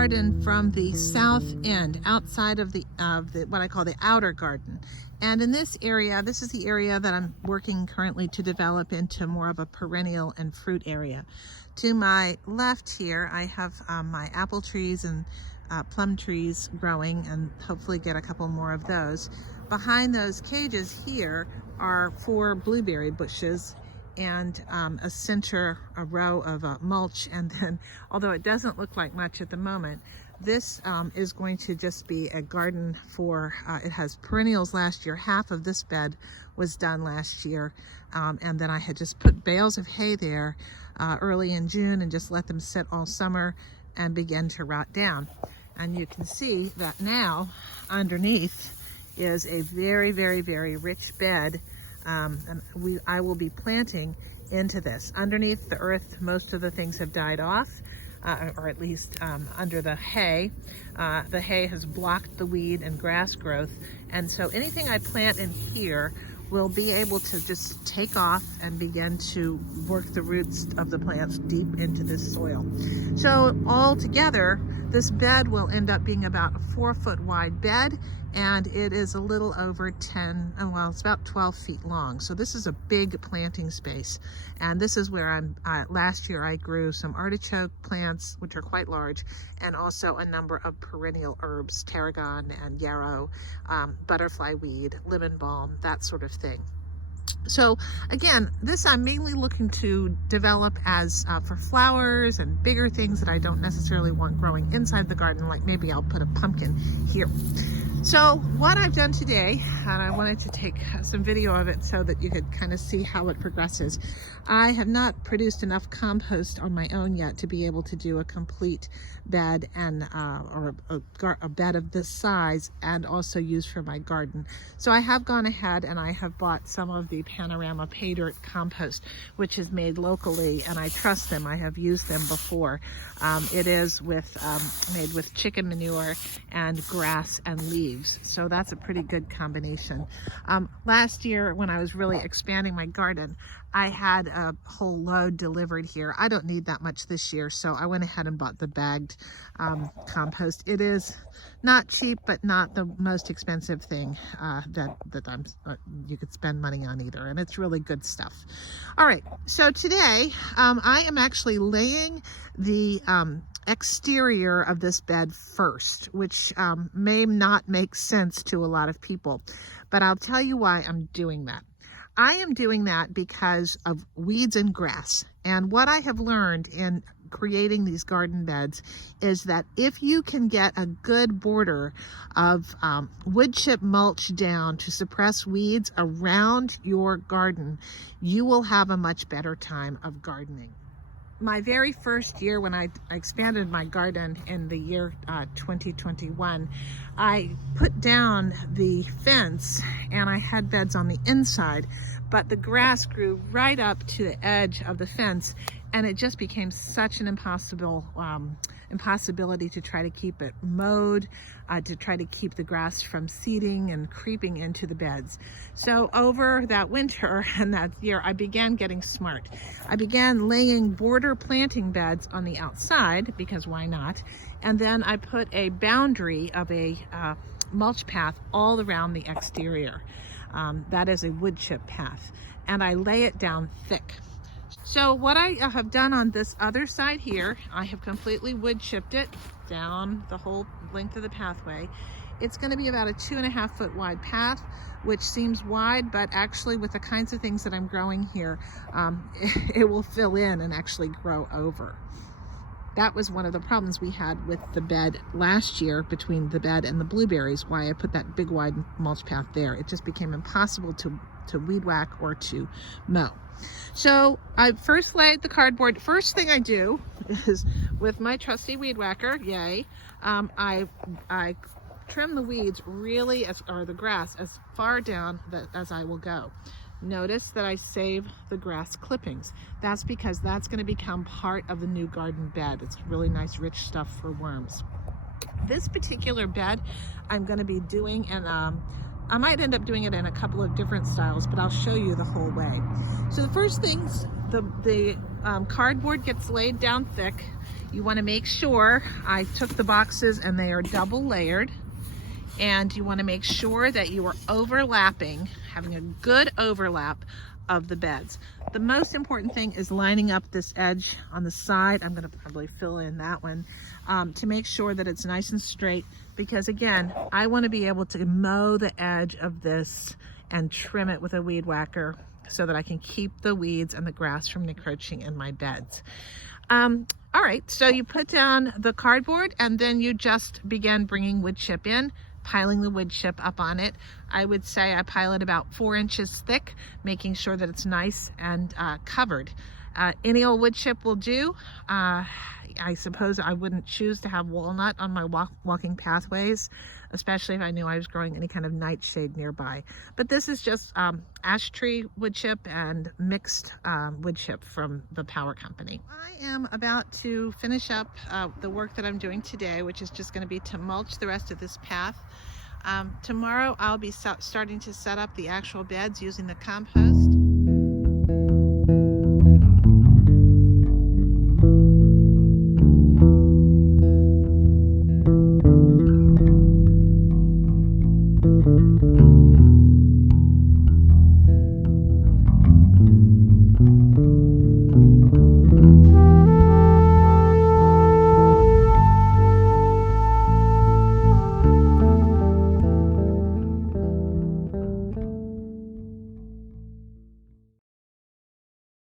garden from the south end, outside of the what I call the outer garden. And in this area, this is the area that I'm working currently to develop into more of a perennial and fruit area. To my left here, I have my apple trees and plum trees growing, and hopefully get a couple more of those. Behind those cages here are 4 blueberry bushes and a row of mulch. And then, although it doesn't look like much at the moment, this is going to just be a garden for, it has perennials last year. Half of this bed was done last year. And then I had just put bales of hay there early in June and just let them sit all summer and begin to rot down. And you can see that now underneath is a very, very, very rich bed. And I will be planting into this. Underneath the earth, most of the things have died off. Or at least under the hay. The hay has blocked the weed and grass growth, and so anything I plant in here will be able to just take off and begin to work the roots of the plants deep into this soil. So all together, this bed will end up being about a 4-foot wide bed, and it is a little over 10, well, it's about 12 feet long. So this is a big planting space. And this is where last year I grew some artichoke plants, which are quite large, and also a number of perennial herbs, tarragon and yarrow, butterfly weed, lemon balm, that sort of thing. So again, this I'm mainly looking to develop as for flowers and bigger things that I don't necessarily want growing inside the garden, like maybe I'll put a pumpkin here. So what I've done today, and I wanted to take some video of it so that you could kind of see how it progresses. I have not produced enough compost on my own yet to be able to do a complete bed and or a bed of this size and also use for my garden. So I have gone ahead and I have bought some of the PANORAMA pay dirt compost, which is made locally, and I trust them. I have used them before. It is made with chicken manure and grass and leaves, so that's a pretty good combination. Last year when I was really expanding my garden, I had a whole load delivered here. I don't need that much this year, so I went ahead and bought the bagged compost. It is not cheap, but not the most expensive thing that you could spend money on either, and it's really good stuff. All right, so today I am actually laying the exterior of this bed first, which may not make sense to a lot of people, but I'll tell you why I'm doing that. I am doing that because of weeds and grass. And what I have learned in creating these garden beds is that if you can get a good border of wood chip mulch down to suppress weeds around your garden, you will have a much better time of gardening. My very first year when I expanded my garden in the year 2021, I put down the fence and I had beds on the inside, but the grass grew right up to the edge of the fence, and it just became such an impossibility to try to keep it mowed, to try to keep the grass from seeding and creeping into the beds. So over that winter and that year, I began getting smart. I began laying border planting beds on the outside, because why not? And then I put a boundary of a mulch path all around the exterior. That is a wood chip path, and I lay it down thick. So what I have done on this other side here, I have completely wood chipped it down the whole length of the pathway. It's going to be about a 2.5 foot wide path, which seems wide, but actually with the kinds of things that I'm growing here, it will fill in and actually grow over. That was one of the problems we had with the bed last year, between the bed and the blueberries, why I put that big wide mulch path there. It just became impossible to weed whack or to mow. So I first laid the cardboard. First thing I do is, with my trusty weed whacker, yay, I trim the weeds really, or the grass, as far down as I will go. Notice that I save the grass clippings. That's because that's going to become part of the new garden bed. It's really nice, rich stuff for worms. This particular bed, I'm going to be doing an I might end up doing it in a couple of different styles, but I'll show you the whole way. So the first things, the cardboard gets laid down thick. You want to make sure, I took the boxes and they are double layered, and you want to make sure that you are overlapping, having a good overlap of the beds. The most important thing is lining up this edge on the side. I'm going to probably fill in that one to make sure that it's nice and straight, because again, I want to be able to mow the edge of this and trim it with a weed whacker so that I can keep the weeds and the grass from encroaching in my beds. All right, so you put down the cardboard and then you just begin bringing wood chip in, piling the wood chip up on it. I would say I pile it about 4 inches thick, making sure that it's nice and covered. Any old wood chip will do. I suppose I wouldn't choose to have walnut on my walking pathways, especially if I knew I was growing any kind of nightshade nearby. But this is just ash tree wood chip and mixed wood chip from the power company. I am about to finish up the work that I'm doing today, which is just going to be to mulch the rest of this path. Tomorrow I'll be starting to set up the actual beds using the compost.